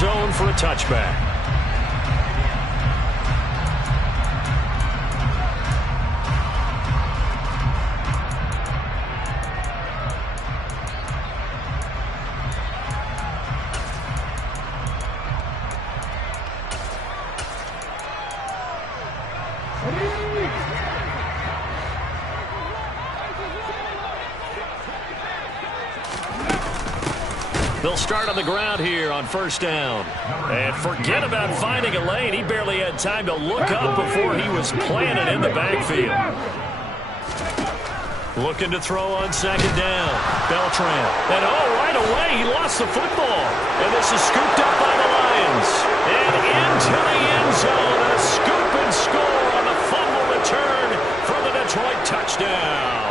zone for a touchback. They'll start on the ground here on first down. And forget about finding a lane. He barely had time to look up before he was planted in the backfield. Looking to throw on second down. Beltran. And right away he lost the football. And this is scooped up by the Lions. And into the end zone. A scoop and score on the fumble return for the Detroit touchdown.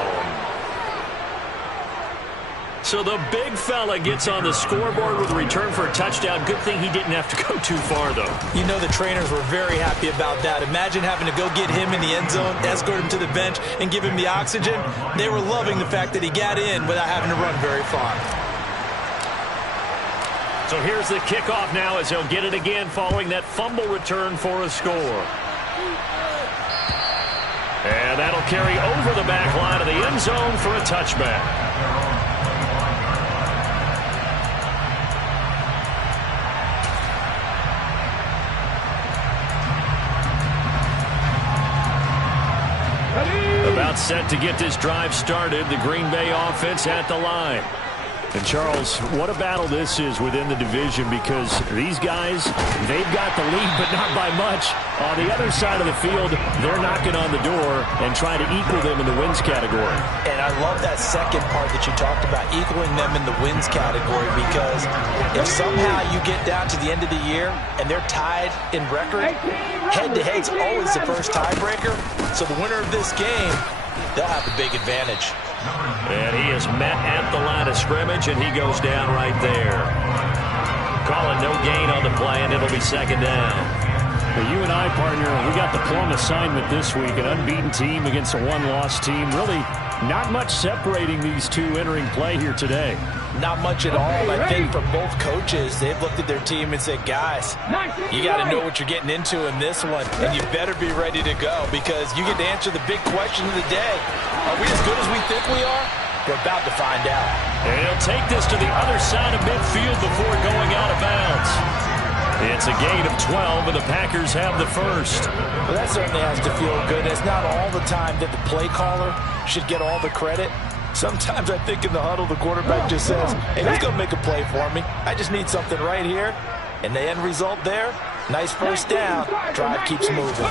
So the big fella gets on the scoreboard with a return for a touchdown. Good thing he didn't have to go too far, though. You know the trainers were very happy about that. Imagine having to go get him in the end zone, escort him to the bench, and give him the oxygen. They were loving the fact that he got in without having to run very far. So here's the kickoff now as he'll get it again following that fumble return for a score. And that'll carry over the back line of the end zone for a touchback. About set to get this drive started, the Green Bay offense at the line. And, Charles, what a battle this is within the division because these guys, they've got the lead, but not by much. On the other side of the field, they're knocking on the door and trying to equal them in the wins category. And I love that second part that you talked about, equaling them in the wins category, because if somehow you get down to the end of the year and they're tied in record, head-to-head's always the first tiebreaker. So the winner of this game, they'll have a big advantage. And he is met at the line of scrimmage, and he goes down right there. Calling no gain on the play, and it'll be second down. Well, you and I, partner, we got the plum assignment this week. An unbeaten team against a one-loss team. Really not much separating these two entering play here today. Not much at all. I think for both coaches, they've looked at their team and said, guys, you got to know what you're getting into in this one, and you better be ready to go because you get to answer the big question of the day. Are we as good as we think we are? We're about to find out. And he'll take this to the other side of midfield before going out of bounds. It's a gain of 12, and the Packers have the first. Well, that certainly has to feel good. It's not all the time that the play caller should get all the credit. Sometimes I think in the huddle, the quarterback just says, hey, who's going to make a play for me? I just need something right here. And the end result there, nice first down. Drive keeps moving.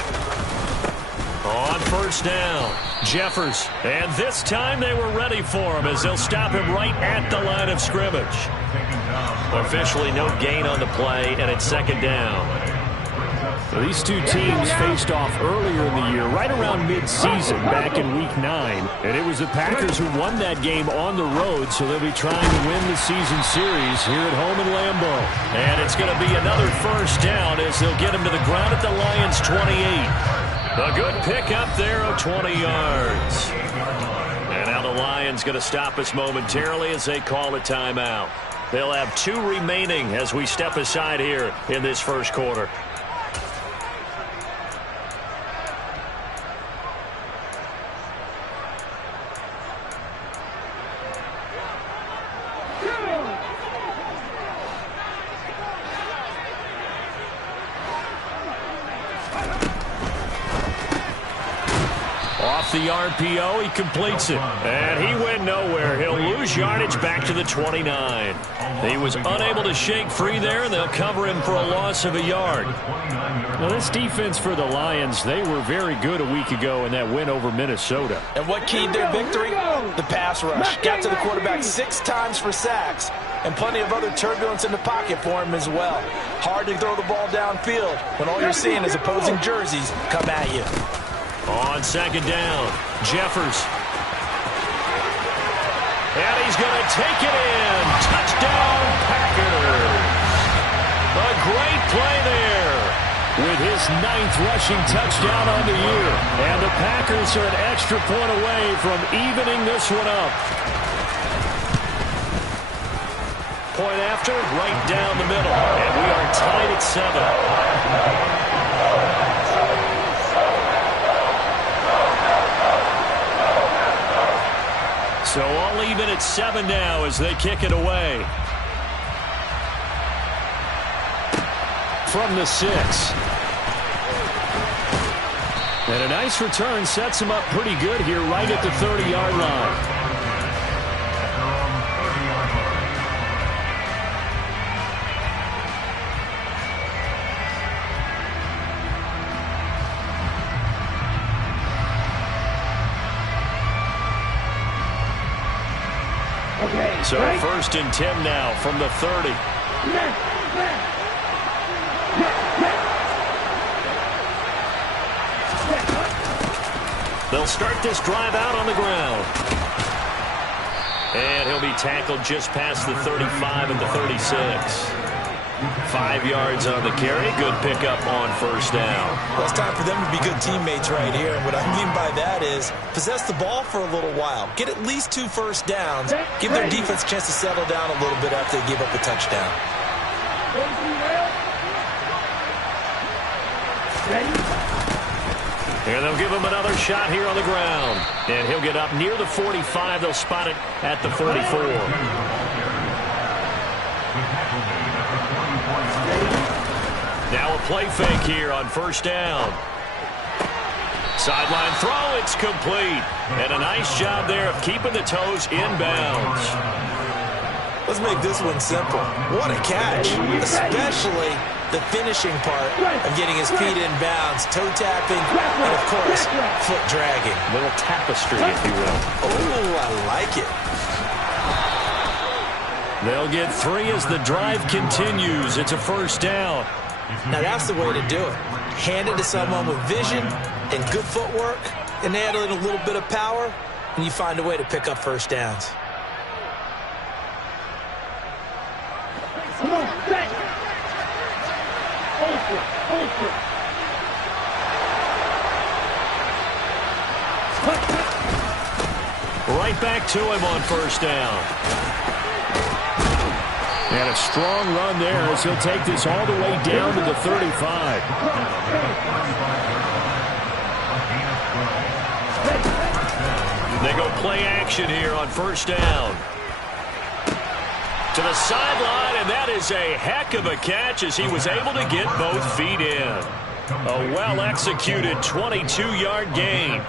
On first down, Jeffers. And this time they were ready for him as they'll stop him right at the line of scrimmage. Officially no gain on the play, and it's second down. So these two teams faced off earlier in the year, right around mid-season, back in Week 9. And it was the Packers who won that game on the road, so they'll be trying to win the season series here at home in Lambeau. And it's going to be another first down as they'll get him to the ground at the Lions' 28. A good pickup there of 20 yards. And now the Lions going to stop us momentarily as they call a timeout. They'll have 2 remaining as we step aside here in this first quarter. The RPO, he completes it. And he went nowhere. He'll lose yardage back to the 29. He was unable to shake free there, and they'll cover him for a loss of a yard. Now, this defense for the Lions, they were very good a week ago in that win over Minnesota. And what keyed their victory? The pass rush. Got to the quarterback 6 times for sacks, and plenty of other turbulence in the pocket for him as well. Hard to throw the ball downfield when all you're seeing is opposing jerseys come at you. On second down, Jeffers. And he's going to take it in. Touchdown, Packers. A great play there with his 9th rushing touchdown on the year. And the Packers are an extra point away from evening this one up. Point after, right down the middle. And we are 7. So all even at 7 now as they kick it away. From the 6. And a nice return sets him up pretty good here right at the 30-yard line. So 1st and 10 now from the 30. They'll start this drive out on the ground. And he'll be tackled just past the 35 and the 36. 5 yards on the carry. Good pickup on 1st down. Well, it's time for them to be good teammates right here. And what I mean by that is possess the ball for a little while. Get at least 2 first downs. Give their defense a chance to settle down a little bit after they give up a touchdown. And they'll give him another shot here on the ground. And he'll get up near the 45. They'll spot it at the 44. Now a play fake here on 1st down. Sideline throw, it's complete. And a nice job there of keeping the toes inbounds. Let's make this one simple. What a catch, especially the finishing part of getting his feet in bounds, toe tapping, and of course, foot dragging. A little tapestry, if you will. Oh, I like it. They'll get 3 as the drive continues. It's a 1st down. Now that's the way to do it. Hand it to someone with vision and good footwork, and add in a little bit of power, and you find a way to pick up 1st downs. Come on, back. Right back to him on 1st down. And a strong run there as he'll take this all the way down to the 35. They go play action here on 1st down. To the sideline, and that is a heck of a catch as he was able to get both feet in. A well-executed 22-yard gain.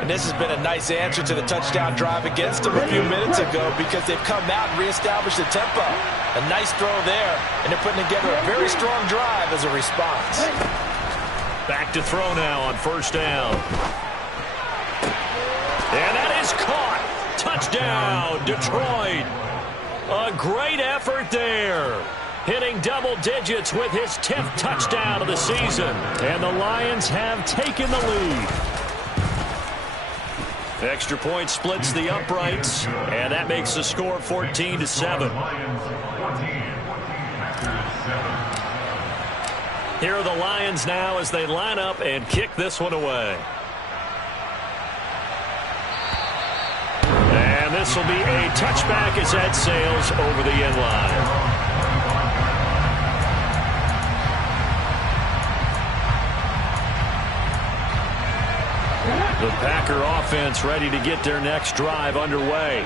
And this has been a nice answer to the touchdown drive against them a few minutes ago because they've come out and reestablished the tempo. A nice throw there, and they're putting together a very strong drive as a response. Back to throw now on 1st down. And that is caught. Touchdown, Detroit. A great effort there. Hitting double digits with his 10th touchdown of the season. And the Lions have taken the lead. Extra point splits the uprights. And that makes the score 14-7. Here are the Lions now as they line up and kick this one away. And this will be a touchback as that sails over the end line. The Packer offense ready to get their next drive underway.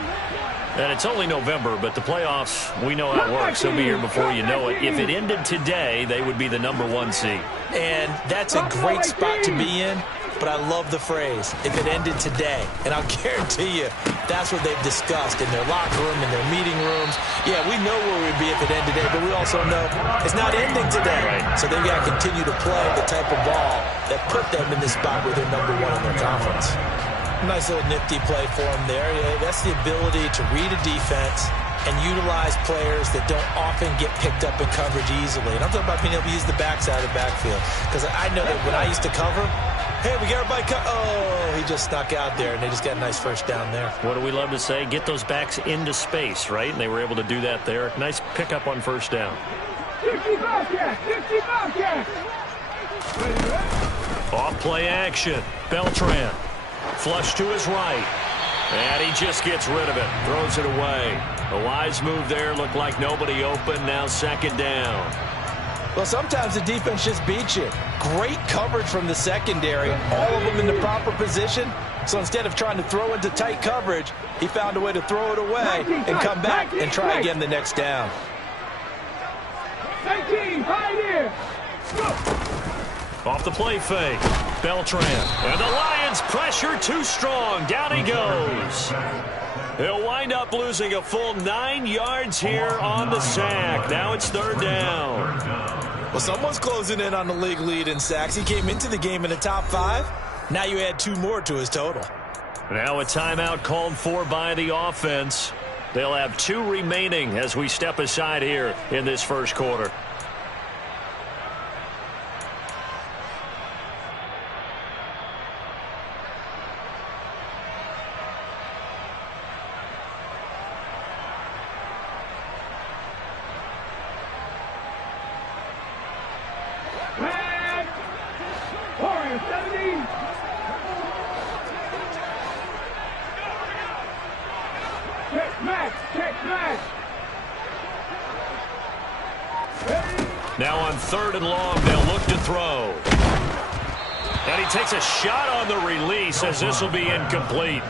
And it's only November, but the playoffs, we know how it works. They'll be here before you know it. If it ended today, they would be the #1 seed. And that's a great spot to be in, but I love the phrase, if it ended today. And I'll guarantee you, that's what they've discussed in their locker room, in their meeting rooms. Yeah, we know where we'd be if it ended today, but we also know it's not ending today. Right. So they've got to continue to play the type of ball that put them in the spot where they're #1 in their conference. Nice little nifty play for him there. Yeah, that's the ability to read a defense and utilize players that don't often get picked up in coverage easily. And I'm talking about being able to use the backside of the backfield. Because I know that when I used to cover, hey, we got everybody oh, he just snuck out there, and they just got a nice 1st down there. What do we love to say? Get those backs into space, right? And they were able to do that there. Nice pickup on 1st down. 50 Bobcats! 50 Bobcats! Off play action. Beltran. Flush to his right. And he just gets rid of it. Throws it away. A wise move there. Looked like nobody open. Now 2nd down. Well, sometimes the defense just beats you. Great coverage from the secondary, all of them in the proper position. So instead of trying to throw into tight coverage, he found a way to throw it away and come back and try again the next down. 19, right here. Off the play fake. Beltran. And the Lions pressure too strong. Down he goes. He'll wind up losing a full 9 yards here on the sack. Now it's 3rd down. Well, someone's closing in on the league lead in sacks. He came into the game in the top 5. Now you add 2 more to his total. Now a timeout called for by the offense. They'll have 2 remaining as we step aside here in this first quarter. Now on 3rd and long, they'll look to throw. And he takes a shot on the release as this will be incomplete.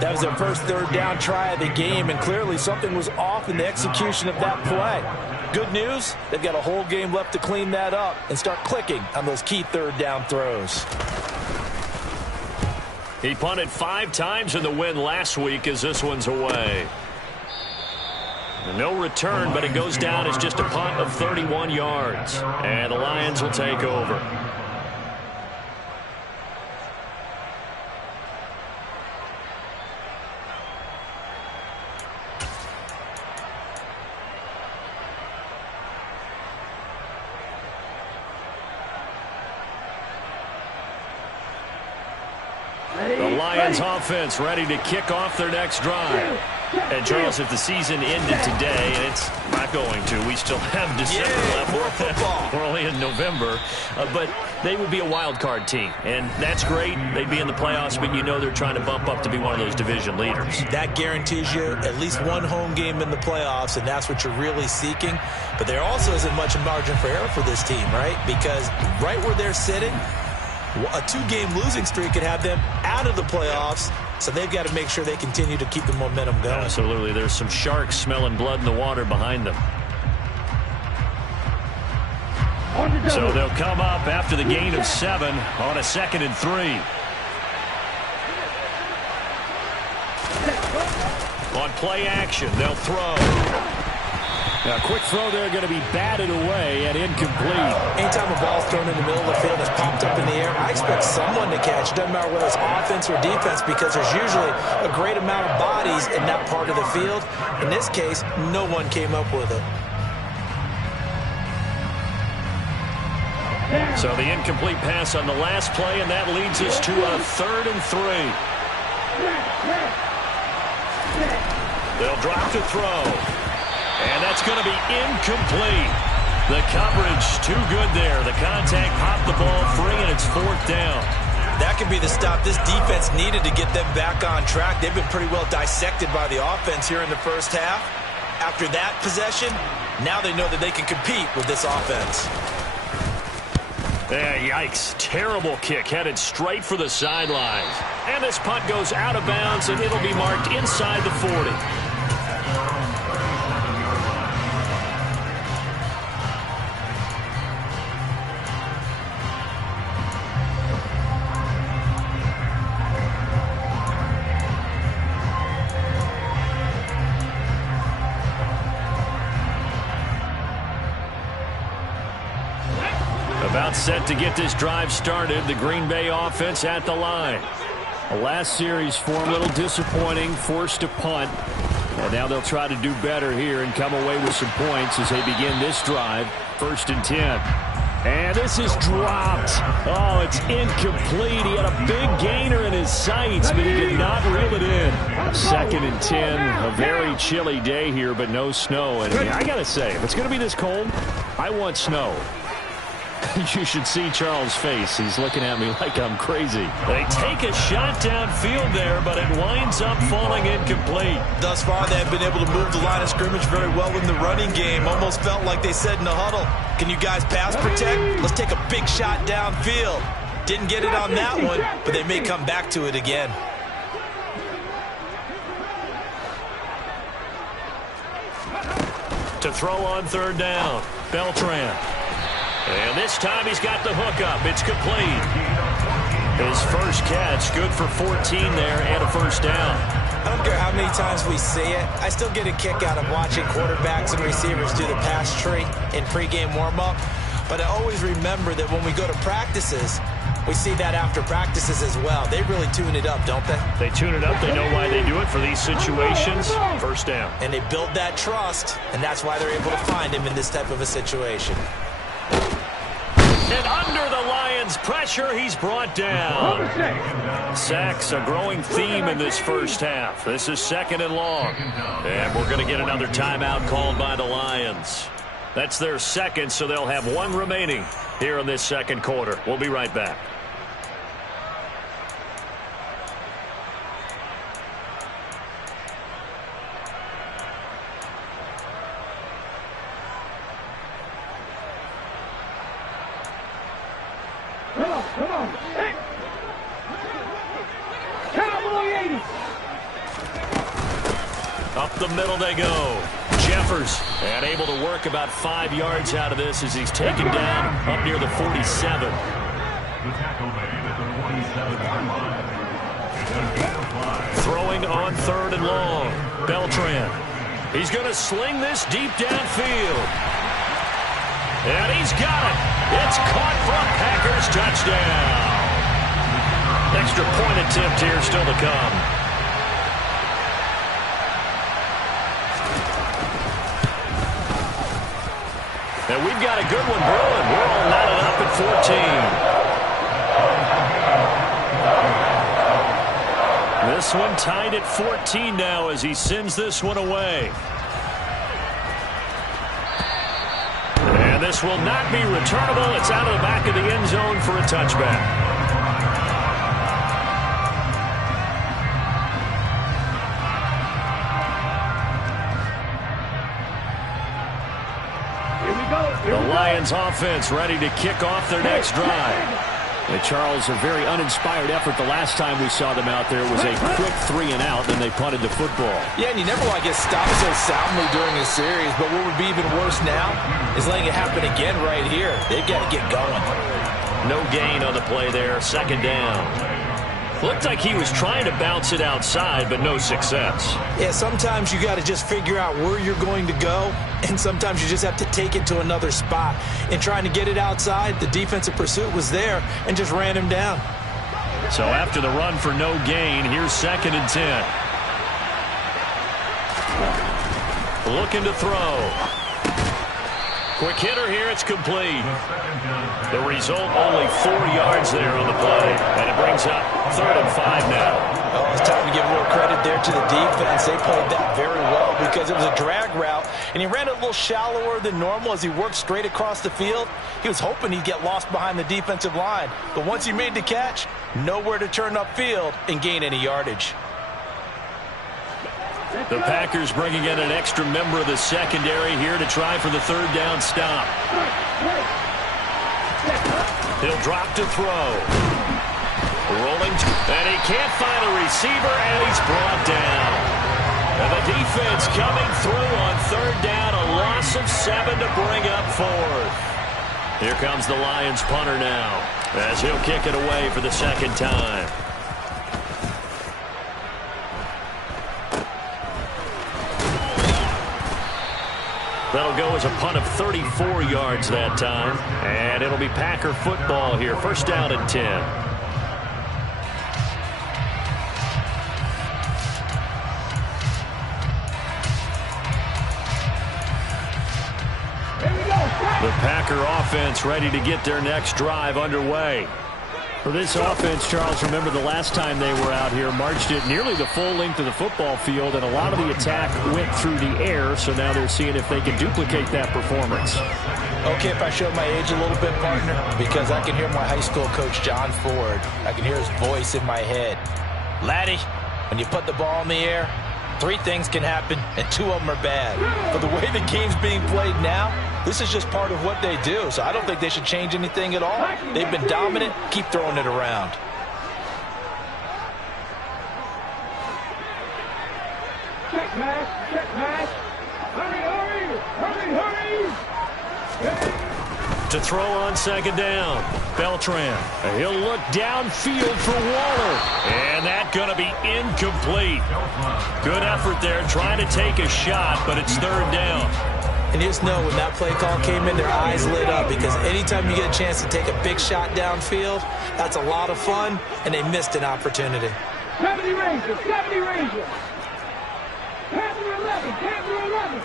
That was their first 3rd down try of the game, and clearly something was off in the execution of that play. Good news, they've got a whole game left to clean that up and start clicking on those key 3rd down throws. He punted 5 times in the win last week as this one's away. No return, but it goes down as just a punt of 31 yards. And the Lions will take over. The Lions offense ready to kick off their next drive. And Charles, if the season ended today, and it's not going to, we still have December left. More football. We're only in November, but they would be a wild card team, and that's great. They'd be in the playoffs, but you know they're trying to bump up to be one of those division leaders. That guarantees you at least 1 home game in the playoffs, and that's what you're really seeking. But there also isn't much margin for error for this team, right? Because right where they're sitting, a 2-game losing streak could have them out of the playoffs. So they've got to make sure they continue to keep the momentum going. Absolutely. There's some sharks smelling blood in the water behind them. So they'll come up after the gain of 7 on a 2nd and 3. On play action, they'll throw. Now, quick throw there going to be batted away and incomplete. Anytime a ball's thrown in the middle of the field, it's popped up in the air, I expect someone to catch. It doesn't matter whether it's offense or defense, because there's usually a great amount of bodies in that part of the field. In this case, no one came up with it. So the incomplete pass on the last play, and that leads us to a 3rd and 3. They'll drop to throw. And that's going to be incomplete. The coverage too good there. The contact popped the ball free, and it's 4th down. That could be the stop this defense needed to get them back on track. They've been pretty well dissected by the offense here in the first half. After that possession, now they know that they can compete with this offense. Yeah, yikes. Terrible kick headed straight for the sidelines. And this punt goes out of bounds, and it'll be marked inside the 40. About set to get this drive started. The Green Bay offense at the line. The last series for them, a little disappointing, forced to punt. And now they'll try to do better here and come away with some points as they begin this drive. 1st and 10. And this is dropped. Oh, it's incomplete. He had a big gainer in his sights, but he did not reel it in. 2nd and 10. A very chilly day here, but no snow. And I got to say, if it's going to be this cold, I want snow. You should see Charles' face. He's looking at me like I'm crazy. They take a shot downfield there, but it winds up falling incomplete. Thus far, they have been able to move the line of scrimmage very well in the running game. Almost felt like they said in the huddle, can you guys pass protect? Let's take a big shot downfield. Didn't get it on that one, but they may come back to it again. To throw on third down, Beltran. And this time he's got the hook up. It's complete. His first catch, good for 14 there and a first down. I don't care how many times we see it. I still get a kick out of watching quarterbacks and receivers do the pass tree in pregame warm-up. But I always remember that when we go to practices, we see that after practices as well. They really tune it up, don't they? They tune it up. They know why they do it for these situations. First down. And they build that trust, and that's why they're able to find him in this type of a situation. And under the Lions' pressure, he's brought down. Sacks, a growing theme in this first half. This is 2nd and long. And we're going to get another timeout called by the Lions. That's their second, so they'll have one remaining here in this second quarter. We'll be right back. Come on. Hey. Cowboy 80. Up the middle they go. Jeffers, and able to work about 5 yards out of this as he's taken down up near the 47. Throwing on third and long. Beltran. He's going to sling this deep downfield. And he's got it. It's caught for a Packers touchdown. Extra point attempt here still to come. And we've got a good one brewing. We're all knotted up at 14. This one tied at 14 now as he sends this one away. And this will not be returnable. It's out of the back of the end zone for a touchback. The Lions offense ready to kick off their next drive. And Charles, a very uninspired effort. The last time we saw them out there was a quick 3 and out, then they punted the football. Yeah, and you never want to get stopped so soundly during a series, but what would be even worse now is letting it happen again right here. They've got to get going. No gain on the play there, 2nd down. Looked like he was trying to bounce it outside, but no success. Yeah, sometimes you got to just figure out where you're going to go, and sometimes you just have to take it to another spot. In trying to get it outside, the defensive pursuit was there and just ran him down. So after the run for no gain, here's 2nd and 10. Looking to throw. Quick hitter here, it's complete. The result, only 4 yards there on the play. And it brings up 3rd and 5 now. Oh, it's time to give more credit there to the defense. They played that very well because it was a drag route, and he ran it a little shallower than normal as he worked straight across the field. He was hoping he'd get lost behind the defensive line. But once he made the catch, nowhere to turn upfield and gain any yardage. The Packers bringing in an extra member of the secondary here to try for the 3rd down stop. He'll drop to throw. Rolling, and he can't find a receiver, and he's brought down. And the defense coming through on 3rd down, a loss of 7 to bring up 4th. Here comes the Lions punter now, as he'll kick it away for the 2nd time. That'll go as a punt of 34 yards that time. And it'll be Packer football here. 1st down and 10. The Packer offense ready to get their next drive underway. For this offense, Charles, remember the last time they were out here, marched it nearly the full length of the football field, and a lot of the attack went through the air, so now they're seeing if they can duplicate that performance. Okay, if I show my age a little bit, partner, because I can hear my high school coach, John Ford. I can hear his voice in my head. Laddie, when you put the ball in the air, 3 things can happen, and 2 of them are bad. But the way the game's being played now, this is just part of what they do, so I don't think they should change anything at all. They've been dominant. Keep throwing it around. Check pass. Hurry. To throw on second down, Beltran. He'll look downfield for Waller. And that's going to be incomplete. Good effort there trying to take a shot, but it's third down. And you just know when that play call came in, their eyes lit up because anytime you get a chance to take a big shot downfield, that's a lot of fun, and they missed an opportunity. 70 Rangers. Panther 11.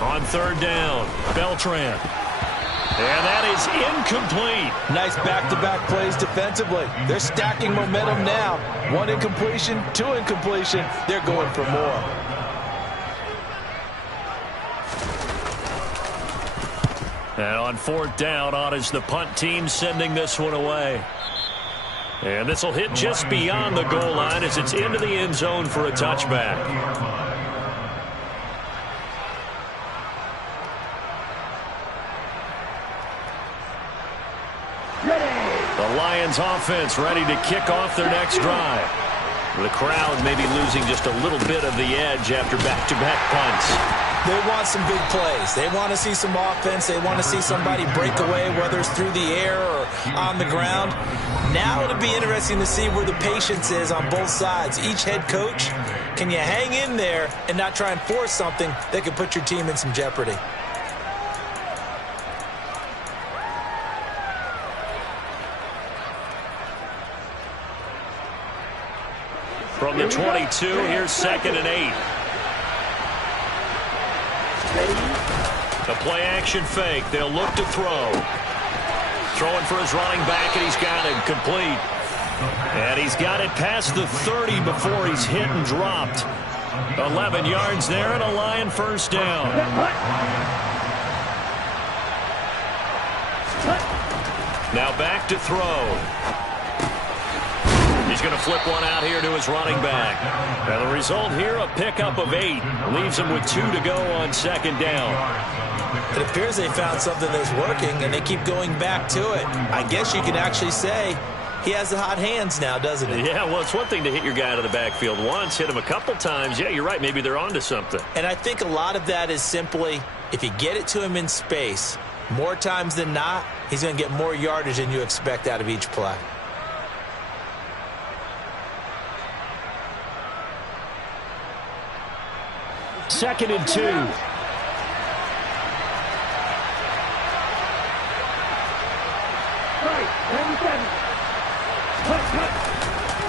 On third down, Beltran. And that is incomplete. Nice back-to-back plays defensively. They're stacking momentum now. 1 incompletion, 2 incompletion. They're going for more. And on fourth down, on is the punt team sending this one away. And this will hit just beyond the goal line as it's into the end zone for a touchback. The Lions offense ready to kick off their next drive. The crowd may be losing just a little bit of the edge after back-to-back punts. They want some big plays. They want to see some offense. They want to see somebody break away, whether it's through the air or on the ground. Now it'll be interesting to see where the patience is on both sides. Each head coach, can you hang in there and not try and force something that could put your team in some jeopardy? From the 22, here's 2nd and 8. The play-action fake. They'll look to throw. Throwing for his running back, and he's got it complete. And he's got it past the 30 before he's hit and dropped. 11 yards there, and a Lion first down. Now back to throw. He's going to flip one out here to his running back. And the result here, a pickup of 8. Leaves him with 2 to go on second down. It appears they found something that's working, and they keep going back to it. I guess you can actually say he has the hot hands now, doesn't he? Yeah, well, it's one thing to hit your guy out of the backfield once, hit him a couple times. Yeah, you're right. Maybe they're onto something. And I think a lot of that is simply if you get it to him in space, more times than not, he's going to get more yardage than you expect out of each play. Second and 2.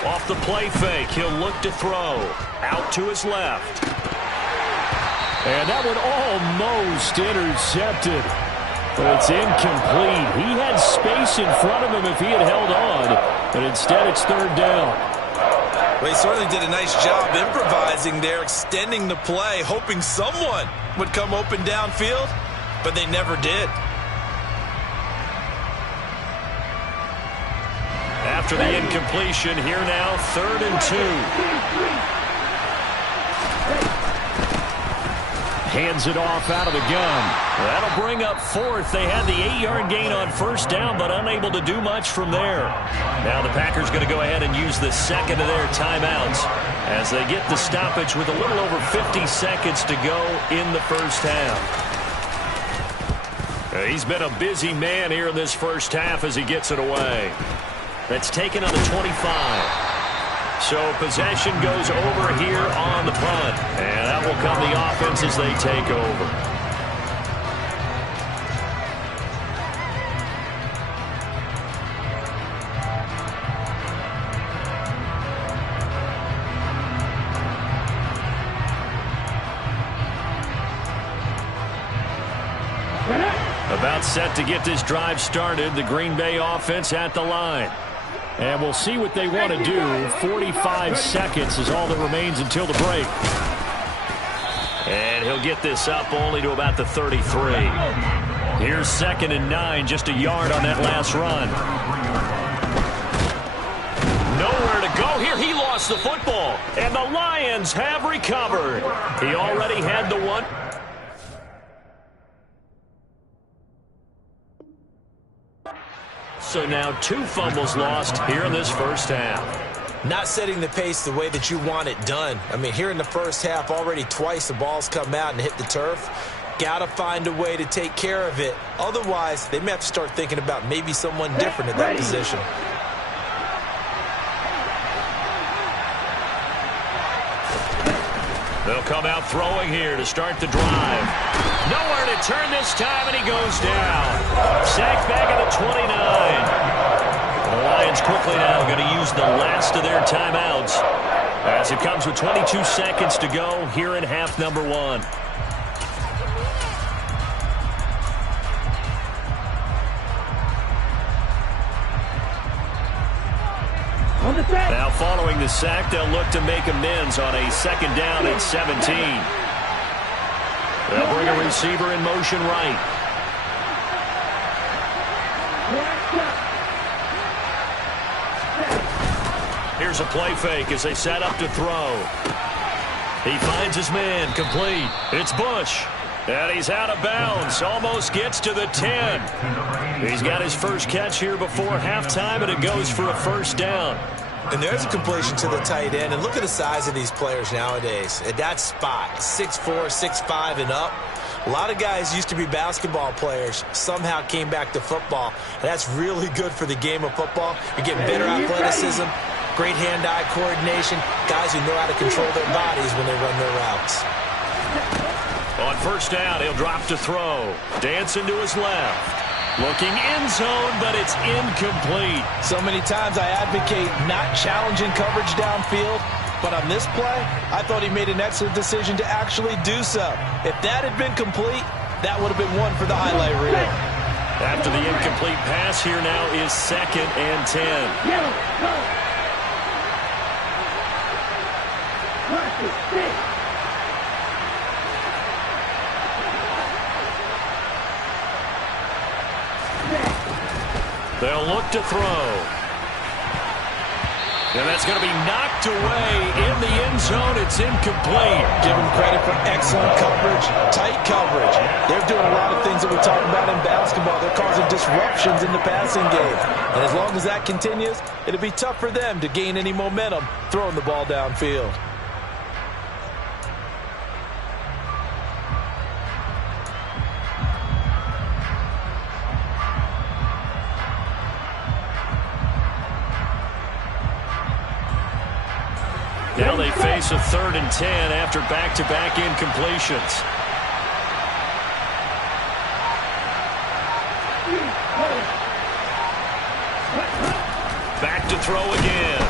Off the play fake, he'll look to throw. Out to his left. And that one almost intercepted. But it's incomplete. He had space in front of him if he had held on. But instead, it's third down. Well, he certainly did a nice job improvising there, extending the play, hoping someone would come open downfield, but they never did. After the incompletion, here now, 3rd and 2. Hands it off out of the gun. That'll bring up 4th. They had the 8-yard gain on first down, but unable to do much from there. Now the Packers going to go ahead and use the second of their timeouts as they get the stoppage with a little over 50 seconds to go in the first half. He's been a busy man here in this first half as he gets it away. That's taken on the 25. So possession goes over here on the punt. And that will come the offense as they take over. About set to get this drive started. The Green Bay offense at the line. And we'll see what they want to do. 45 seconds is all that remains until the break. And he'll get this up only to about the 33. Here's 2nd and 9, just a yard on that last run. Nowhere to go here. He lost the football. And the Lions have recovered. He already had the one. So now 2 fumbles lost here in this first half. Not setting the pace the way that you want it done. I mean, here in the first half, already twice the ball's come out and hit the turf. Got to find a way to take care of it. Otherwise, they may have to start thinking about maybe someone different in that position. They'll come out throwing here to start the drive. Nowhere to turn this time, and he goes down. Sacked back at the 29. The Lions quickly now going to use the last of their timeouts as it comes with 22 seconds to go here in half number 1. Now following the sack, they'll look to make amends on a 2nd down and 17. They'll bring a receiver in motion right. Here's a play fake as they set up to throw. He finds his man, complete. It's Bush. And he's out of bounds. Almost gets to the 10. He's got his first catch here before halftime, and it goes for a 1st down. And there's a completion to the tight end. And look at the size of these players nowadays. At that spot, 6'4", 6'5", and up. A lot of guys used to be basketball players, somehow came back to football. And that's really good for the game of football. You're getting better athleticism, great hand-eye coordination, guys who know how to control their bodies when they run their routes. On 1st down, he'll drop to throw. Dancing to his left. Looking end zone, but it's incomplete. So many times I advocate not challenging coverage downfield, but on this play, I thought he made an excellent decision to actually do so. If that had been complete, that would have been one for the highlight reel. After the incomplete pass, here now is 2nd and 10. They'll look to throw. And that's going to be knocked away in the end zone. It's incomplete. Give them credit for excellent coverage, tight coverage. They're doing a lot of things that we talk about in basketball. They're causing disruptions in the passing game. And as long as that continues, it'll be tough for them to gain any momentum throwing the ball downfield. Now they face a 3rd and 10 after back-to-back incompletions. Back to throw again.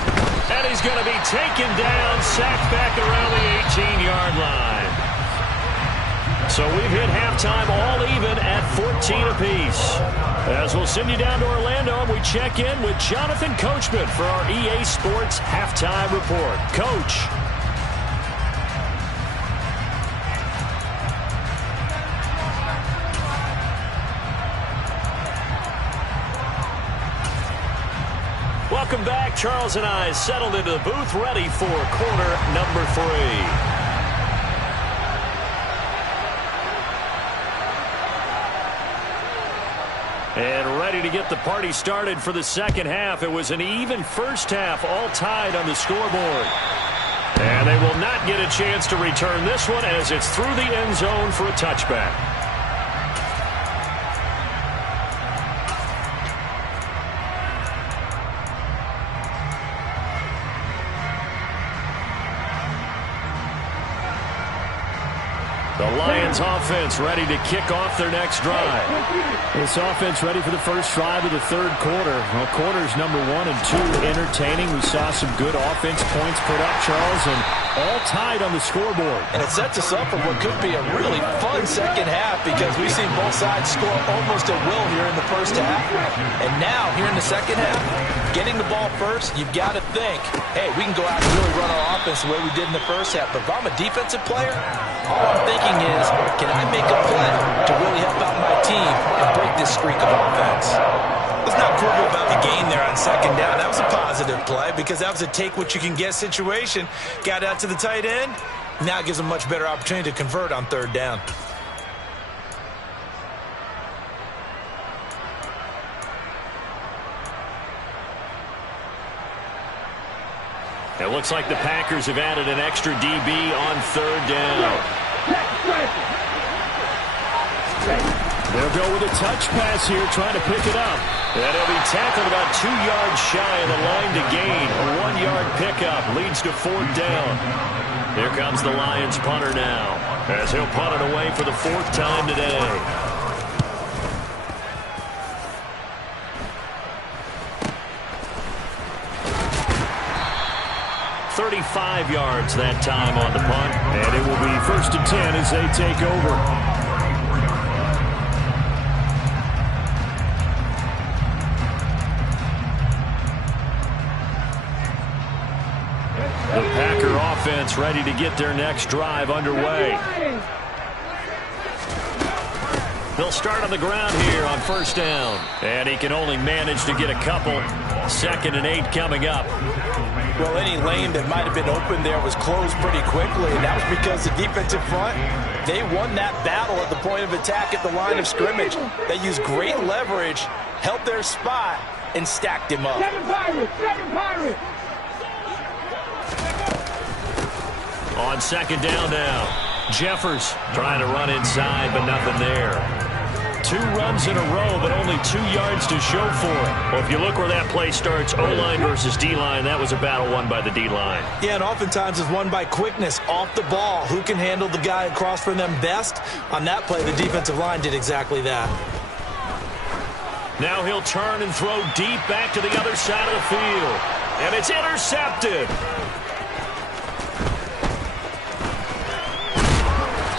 And he's going to be taken down, sacked back around the 18-yard line. So we've hit halftime all even at 14 apiece. As we'll send you down to Orlando, and we check in with Jonathan Coachman for our EA Sports Halftime Report. Coach. Welcome back. Charles and I settled into the booth, ready for quarter number 3. And ready to get the party started for the second half. It was an even first half, all tied on the scoreboard. And they will not get a chance to return this one as it's through the end zone for a touchback. The Lions offense ready to kick off their next drive. This offense ready for the first drive of the 3rd quarter. Well, quarters number 1 and 2 entertaining. We saw some good offense points put up, Charles, and all tied on the scoreboard. And it sets us up for what could be a really fun second half because we've seen both sides score almost at will here in the first half. And now, here in the second half, getting the ball first, you've got to think, hey, we can go out and really run our offense the way we did in the first half. But if I'm a defensive player, all I'm thinking is, can I make a play to really help out my team and break this streak of offense? Let's not quibble about the game there on second down. That was a positive play because that was a take-what-you-can-get situation. Got out to the tight end. Now it gives them a much better opportunity to convert on third down. It looks like the Packers have added an extra DB on third down. They'll go with a touch pass here, trying to pick it up. And he'll be tackled about 2 yards shy of the line to gain. A 1-yard pickup leads to fourth down. Here comes the Lions punter now, as he'll punt it away for the fourth time today. "35 yards that time on the punt. And it will be 1st and 10 as they take over. The Packer offense ready to get their next drive underway. They'll start on the ground here on first down. And he can only manage to get a couple. 2nd and 8 coming up. Well, any lane that might have been open there was closed pretty quickly, and that was because the defensive front, they won that battle at the point of attack at the line of scrimmage. They used great leverage, held their spot, and stacked him up. Seven Pirates! On second down now, Jeffers trying to run inside, but nothing there. 2 runs in a row, but only 2 yards to show for it. Well, if you look where that play starts, O-line versus D-line, that was a battle won by the D-line. Yeah, and oftentimes it's won by quickness off the ball. Who can handle the guy across from them best? On that play, the defensive line did exactly that. Now he'll turn and throw deep back to the other side of the field. And it's intercepted.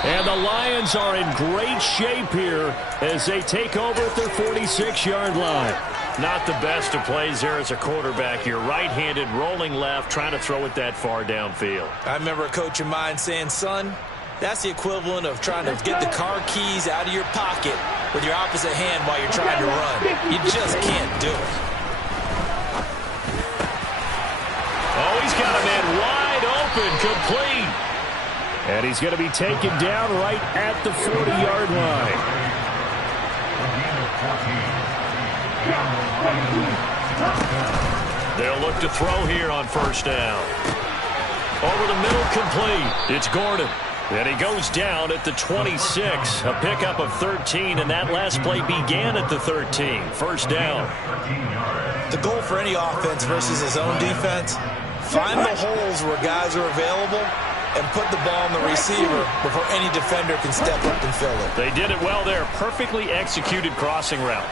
And the Lions are in great shape here as they take over at their 46-yard line. Not the best of plays there as a quarterback. You're right-handed, rolling left, trying to throw it that far downfield. I remember a coach of mine saying, son, that's the equivalent of trying to get the car keys out of your pocket with your opposite hand while you're trying to run. You just can't do it. Oh, he's got a man wide open, complete. And he's going to be taken down right at the 40-yard line. They'll look to throw here on first down. Over the middle, complete. It's Gordon. And he goes down at the 26. A pickup of 13, and that last play began at the 13. First down. The goal for any offense versus his own defense, find the holes where guys are available and put the ball on the receiver before any defender can step up and fill it. They did it well there. Perfectly executed crossing route.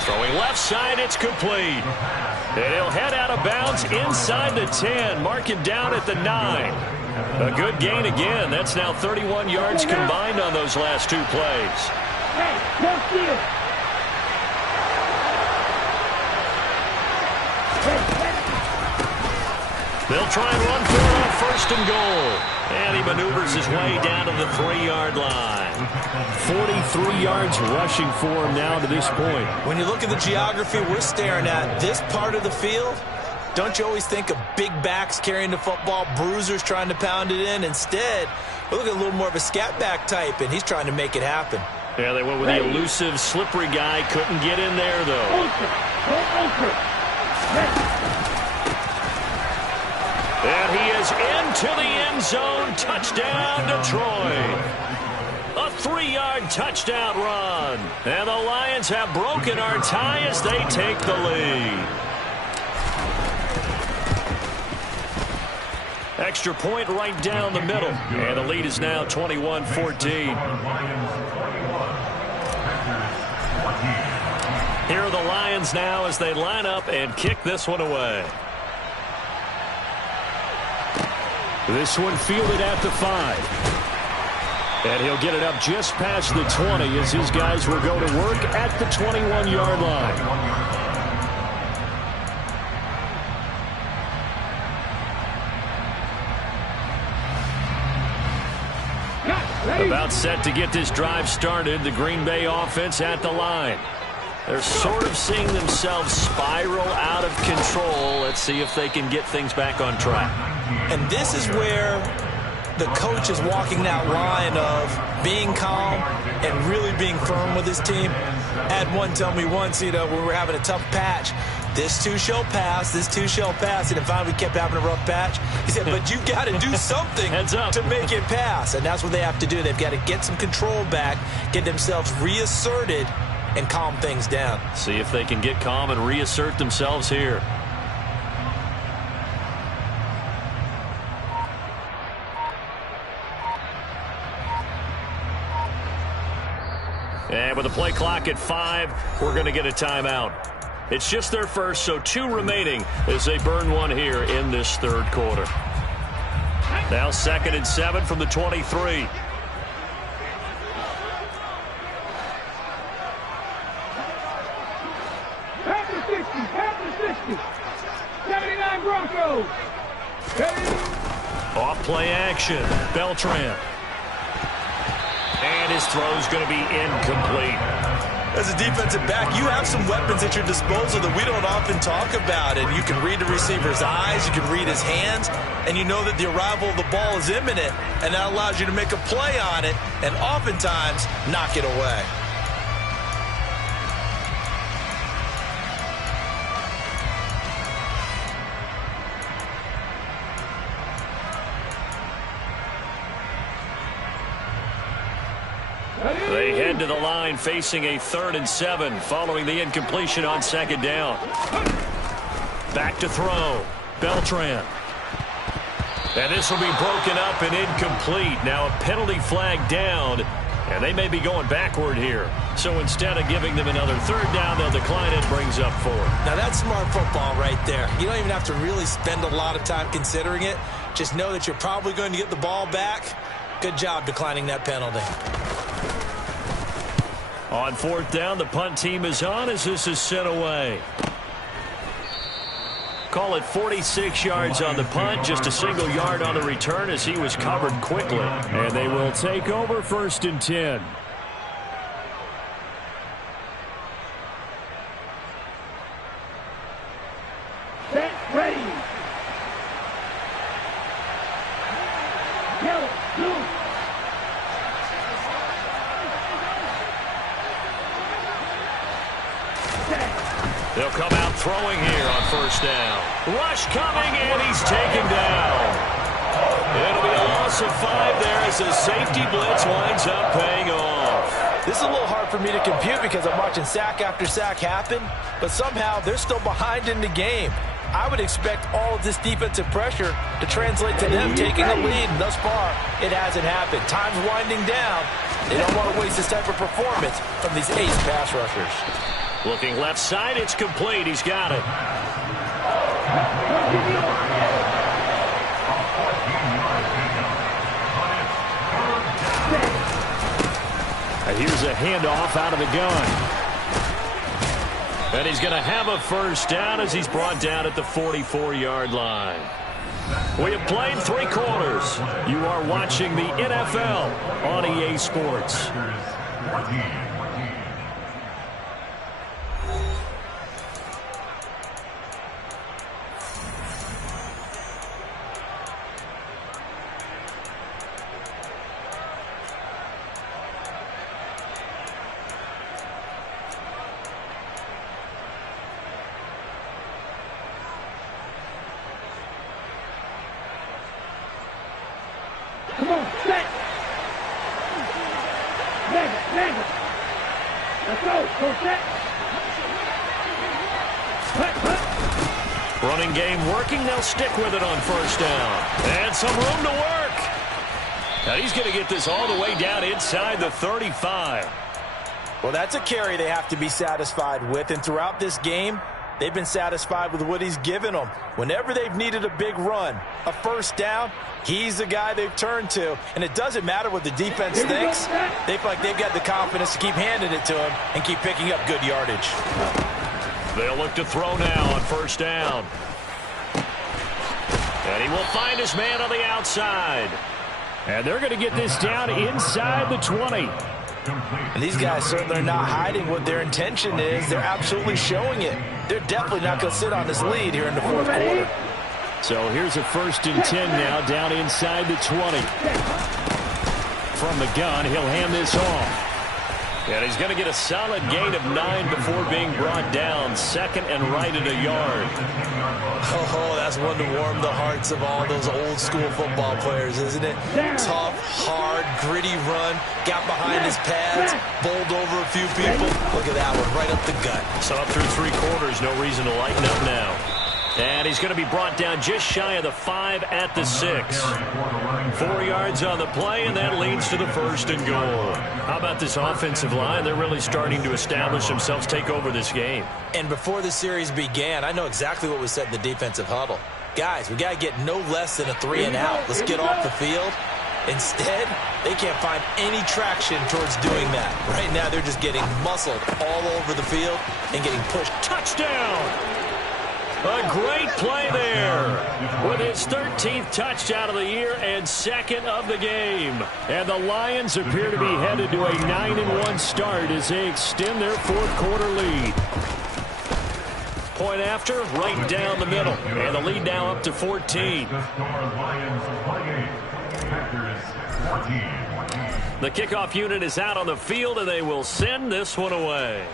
Throwing left side, it's complete. And he'll head out of bounds inside the 10. Mark it down at the 9. A good gain again. That's now 31 yards combined on those last 2 plays. Hey, no steal. They'll try and run for it on first and goal. And he maneuvers his way down to the 3-yard line. 43 yards rushing for him now to this point. When you look at the geography we're staring at, this part of the field, don't you always think of big backs carrying the football, bruisers trying to pound it in? Instead, we look at a little more of a scat back type, and he's trying to make it happen. Yeah, they went with the elusive, slippery guy. Couldn't get in there, though. And he is into the end zone. Touchdown, Detroit. A 3-yard touchdown run. And the Lions have broken our tie as they take the lead. Extra point right down the middle. And the lead is now 21-14. Here are the Lions now as they line up and kick this one away. This one fielded at the 5. And he'll get it up just past the 20 as his guys will go to work at the 21-yard line. About set to get this drive started, the Green Bay offense at the line. They're sort of seeing themselves spiral out of control. Let's see if they can get things back on track. And this is where the coach is walking that line of being calm and really being firm with his team. I had one tell me once, when we were having a tough patch, this too shall pass, this too shall pass. And finally we kept having a rough patch. He said, but you got to do something to make it pass. And that's what they have to do. They've got to get some control back, get themselves reasserted, and calm things down. See if they can get calm and reassert themselves here. And with the play clock at 5, we're going to get a timeout. It's just their first, so 2 remaining as they burn one here in this third quarter. Now 2nd and 7 from the 23. Broncos. Off play action. Beltran. And his throw's going to be incomplete. As a defensive back, you have some weapons at your disposal that we don't often talk about. And you can read the receiver's eyes, you can read his hands, and you know that the arrival of the ball is imminent, and that allows you to make a play on it and oftentimes knock it away. They head to the line facing a 3rd and 7 following the incompletion on 2nd down. Back to throw. Beltran. And this will be broken up and incomplete. Now a penalty flag down, and they may be going backward here. So instead of giving them another 3rd down, they'll decline it, brings up 4. Now that's smart football right there. You don't even have to really spend a lot of time considering it. Just know that you're probably going to get the ball back. Good job declining that penalty. On 4th down, the punt team is on as this is sent away. Call it 46 yards on the punt, just a single yard on the return as he was covered quickly. And they will take over 1st and 10. Set, ready. Yellow, blue. They'll come out throwing here on 1st down. Rush coming, and he's taken down. It'll be a loss of 5 there as the safety blitz winds up paying off. This is a little hard for me to compute because I'm watching sack after sack happen, but somehow they're still behind in the game. I would expect all of this defensive pressure to translate to them taking a lead, and thus far, it hasn't happened. Time's winding down. They don't want to waste this type of performance from these ace pass rushers. Looking left side, it's complete. He's got it. And here's a handoff out of the gun. And he's going to have a 1st down as he's brought down at the 44-yard line. We have played 3 quarters. You are watching the NFL on EA Sports. Come on, set. Mega. Let's go set. Running game working. They'll stick with it on 1st down. And some room to work. Now he's going to get this all the way down inside the 35. Well, that's a carry they have to be satisfied with. And throughout this game, They've been satisfied with what he's given them. Whenever they've needed a big run, a first down, he's the guy they've turned to. And it doesn't matter what the defense thinks. They feel like they've got the confidence to keep handing it to him and keep picking up good yardage. They'll look to throw now on first down. And he will find his man on the outside. And they're going to get this down inside the 20. And these guys certainly are not hiding what their intention is. They're absolutely showing it. They're definitely not going to sit on this lead here in the fourth quarter. So here's a 1st and 10 now down inside the 20. From the gun, he'll hand this off. And he's going to get a solid gain of 9 before being brought down. Second and right at a yard. Oh, that's one to warm the hearts of all those old school football players, isn't it? Tough, hard, gritty run. Got behind his pads, bowled over a few people. Look at that one, right up the gut. So up through 3 quarters, no reason to lighten up now. And he's going to be brought down just shy of the 5 at the 6. 4 yards on the play, and that leads to the 1st and goal. How about this offensive line? They're really starting to establish themselves, take over this game. And before the series began, I know exactly what was said in the defensive huddle. Guys, we got to get no less than a 3 and out. Let's get off the field. Instead, they can't find any traction towards doing that. Right now, they're just getting muscled all over the field and getting pushed. Touchdown! A great play there with his 13th touchdown of the year and 2nd of the game. And the Lions appear to be headed to a 9-1 start as they extend their 4th quarter lead. Point after, right down the middle. And the lead now up to 14. The kickoff unit is out on the field, and they will send this one away.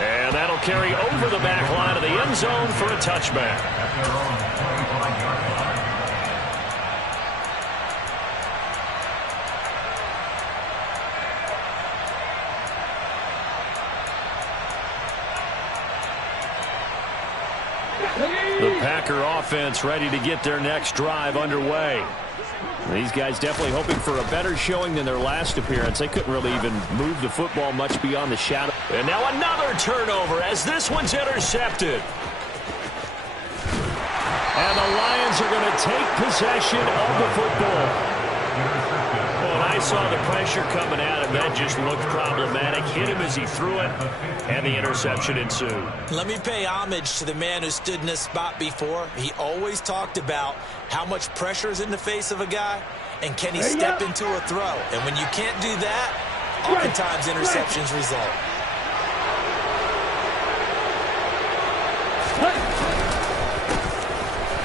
And that'll carry over the back line of the end zone for a touchback. The Packer offense ready to get their next drive underway. These guys definitely hoping for a better showing than their last appearance. They couldn't really even move the football much beyond the shadow. And now another turnover as this one's intercepted. And the Lions are going to take possession of the football. When I saw the pressure coming at him, that just looked problematic. Hit him as he threw it, and the interception ensued. Let me pay homage to the man who stood in this spot before. He always talked about how much pressure is in the face of a guy, and can he step into a throw. And when you can't do that, oftentimes interceptions result.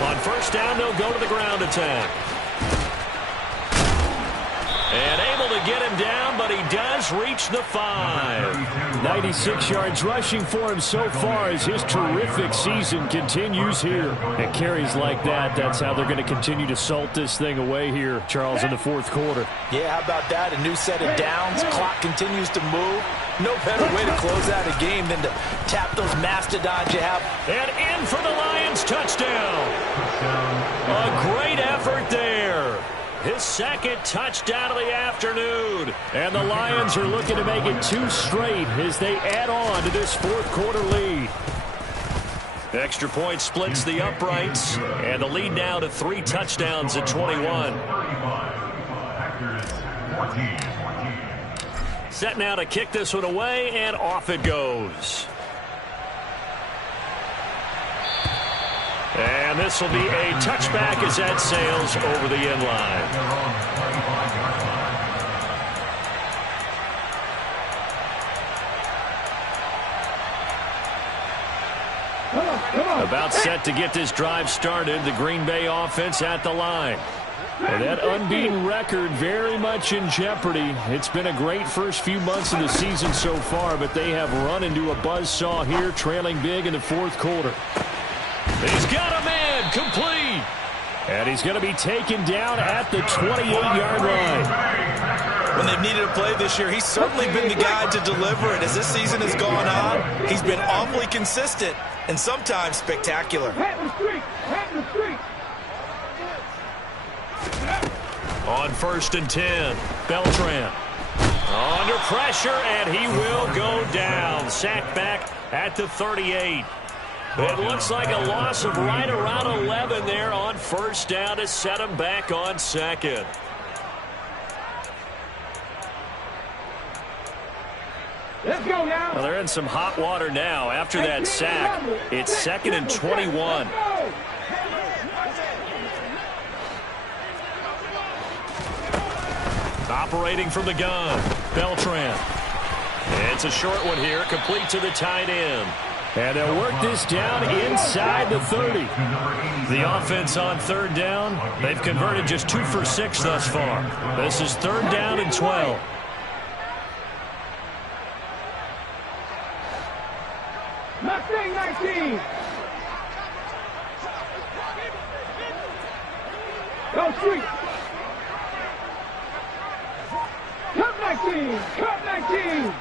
On first down, they'll go to the ground attack. And able to get him down, but he does reach the 5. 96 yards rushing for him so far as his terrific season continues here. And carries like that, that's how they're going to continue to salt this thing away here, Charles, in the 4th quarter. Yeah, how about that? A new set of downs. Clock continues to move. No better way to close out a game than to tap those mastodons you have. And in for the Lions touchdown. A great effort there. His 2nd touchdown of the afternoon. And the Lions are looking to make it 2 straight as they add on to this 4th quarter lead. Extra point splits the uprights. And the lead now to 3 touchdowns at 21. Set now to kick this one away, and off it goes. And this will be a touchback as that sails over the end line. About set to get this drive started. The Green Bay offense at the line. And that unbeaten record very much in jeopardy. It's been a great first few months of the season so far, but they have run into a buzzsaw here, trailing big in the 4th quarter. He's got a man, complete. And he's going to be taken down at the 28-yard line. When they've needed a play this year, he's certainly been the guy to deliver it. As this season has gone on, he's been awfully consistent and sometimes spectacular. On 1st and 10, Beltran. Under pressure, and he will go down. Sacked back at the 38. It looks like a loss of right around 11 there on first down to set him back on second. Let's go now. Well, they're in some hot water now. After that sack, it's 2nd and 21. Operating from the gun, Beltran. It's a short one here, complete to the tight end. And they'll work this down inside the 30. The offense on third down, they've converted just 2 for 6 thus far. This is 3rd down and 12. Mustang 19. Go street. Cup 19. Cup 19.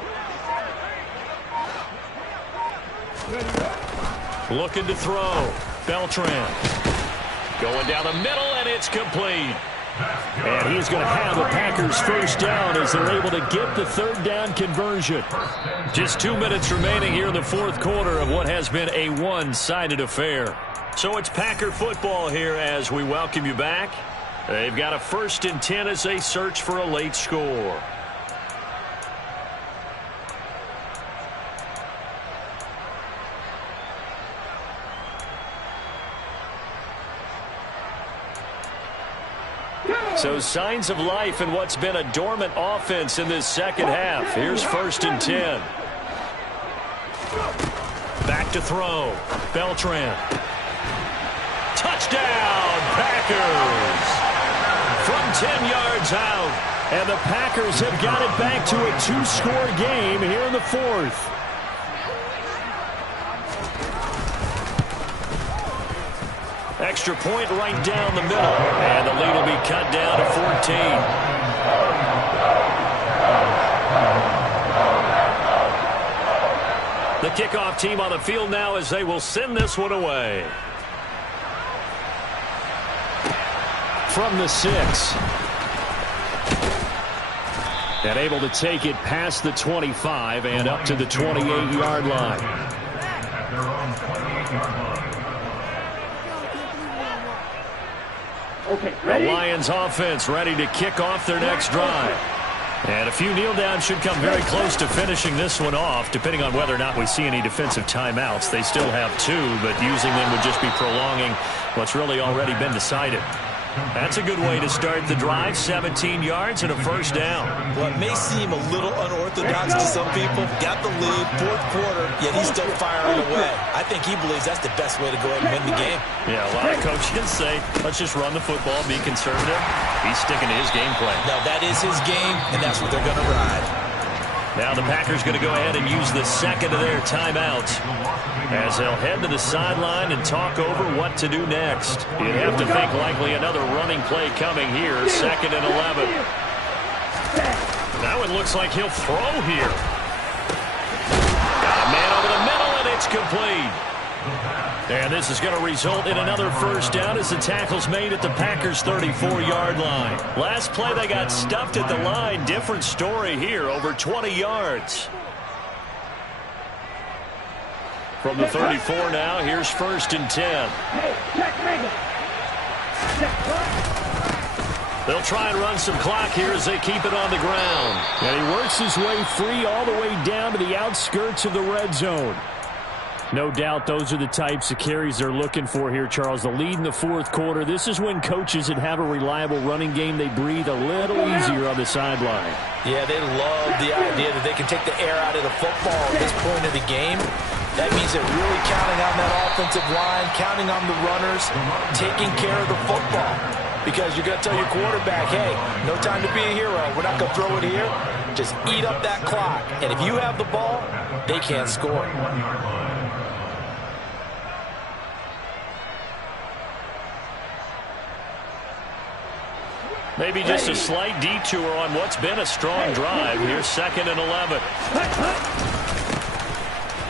Looking to throw. Beltran. Going down the middle, and it's complete. And he's going to have the Packers first down as they're able to get the 3rd down conversion. Just 2 minutes remaining here in the 4th quarter of what has been a one-sided affair. So it's Packer football here as we welcome you back. They've got a 1st and 10 as they search for a late score. So signs of life in what's been a dormant offense in this second half. Here's 1st and 10. Back to throw. Beltran. Touchdown, Packers! From 10 yards out. And the Packers have got it back to a 2-score game here in the 4th. Extra point right down the middle. And the lead will be cut down to 14. The kickoff team on the field now as they will send this one away. From the 6. And able to take it past the 25 and up to the 28-yard line. Okay, The ready? Lions offense ready to kick off their next drive. And a few kneel downs should come very close to finishing this one off, depending on whether or not we see any defensive timeouts. They still have 2, but using them would just be prolonging what's really already been decided. That's a good way to start the drive, 17 yards and a first down. Well, it may seem a little unorthodox to some people. Got the lead, 4th quarter, yet he's still firing away. I think he believes that's the best way to go ahead and win the game. Yeah, a lot of coaches say, let's just run the football, be conservative. He's sticking to his game plan. No, that is his game, and that's what they're going to ride. Now the Packers going to go ahead and use the second of their timeouts as they'll head to the sideline and talk over what to do next. You'd have to think likely another running play coming here, 2nd and 11. Now it looks like he'll throw here. Got a man over the middle, and it's complete. And this is going to result in another first down as the tackle's made at the Packers' 34-yard line. Last play, they got stuffed at the line. Different story here, over 20 yards. From the 34 now, here's 1st and 10. Hey, check Mega. Check. They'll try and run some clock here as they keep it on the ground. And he works his way free all the way down to the outskirts of the red zone. No doubt those are the types of carries they're looking for here, Charles. The lead in the 4th quarter. This is when coaches that have a reliable running game, they breathe a little easier on the sideline. Yeah, they love the idea that they can take the air out of the football at this point of the game. That means they're really counting on that offensive line, counting on the runners, taking care of the football. Because you're going to tell your quarterback, hey, no time to be a hero. We're not going to throw it here. Just eat up that clock. And if you have the ball, they can't score. Maybe just a slight detour on what's been a strong drive. Here's 2nd and 11.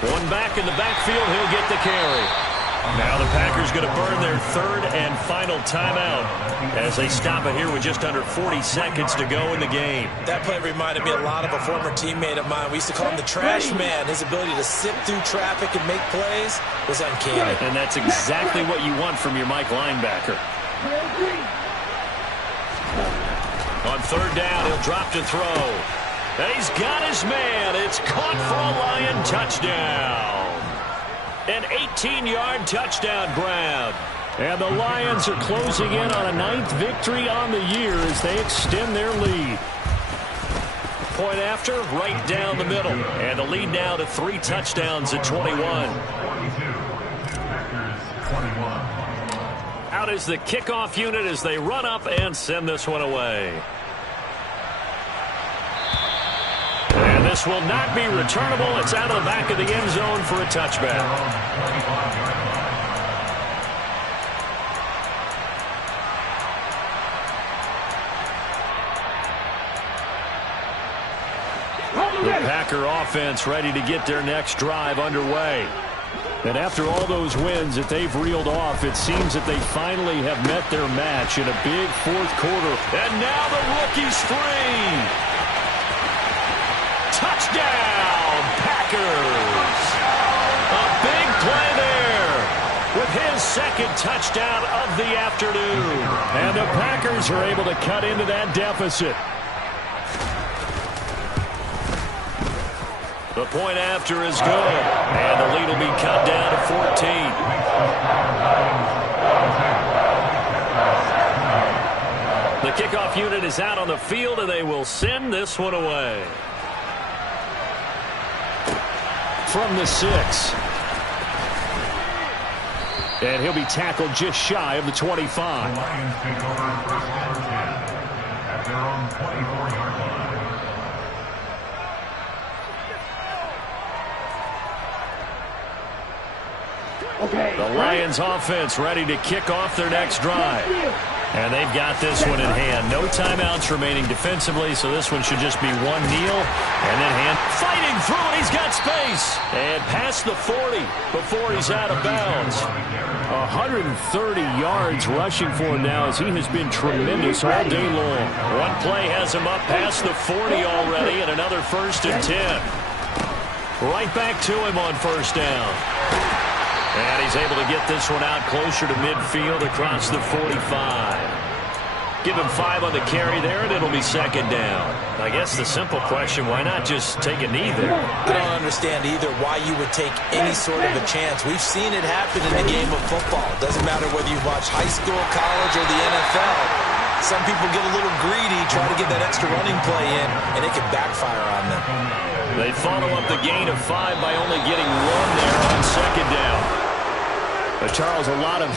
One back in the backfield, he'll get the carry. Now the Packers going to burn their third and final timeout as they stop it here with just under 40 seconds to go in the game. That play reminded me a lot of a former teammate of mine. We used to call him the trash man. His ability to sift through traffic and make plays was uncanny. And that's exactly what you want from your Mike linebacker. On third down, he'll drop to throw. And he's got his man. It's caught for a Lion touchdown. An 18-yard touchdown grab. And the Lions are closing in on a 9th victory on the year as they extend their lead. Point after, right down the middle. And the lead now to 3 touchdowns at 21. Out is the kickoff unit as they run up and send this one away. And this will not be returnable. It's out of the back of the end zone for a touchback. The Packer offense ready to get their next drive underway. And after all those wins that they've reeled off, it seems that they finally have met their match in a big fourth quarter. And now the rookie's free. Touchdown, Packers. A big play there with his second touchdown of the afternoon. And the Packers are able to cut into that deficit. The point after is good. And the lead will be cut down to 14. The kickoff unit is out on the field, and they will send this one away. From the 6. And he'll be tackled just shy of the 25. The Lions take over first down 10 at their own 24-yard line. The Lions offense ready to kick off their next drive. And they've got this one in hand. No timeouts remaining defensively, so this one should just be one kneel. And then hand fighting through it. He's got space. And past the 40 before he's out of bounds. 130 yards rushing for him now as he has been tremendous all day long. One play has him up past the 40 already, and another 1st and 10. Right back to him on first down. And he's able to get this one out closer to midfield across the 45. Give him 5 on the carry there, and it'll be second down. I guess the simple question, why not just take a knee there? I don't understand either why you would take any sort of a chance. We've seen it happen in the game of football. It doesn't matter whether you watch high school, college, or the NFL. Some people get a little greedy, try to get that extra running play in, and it can backfire on them. They follow up the gain of 5 by only getting 1 there on second down. Charles, a lot of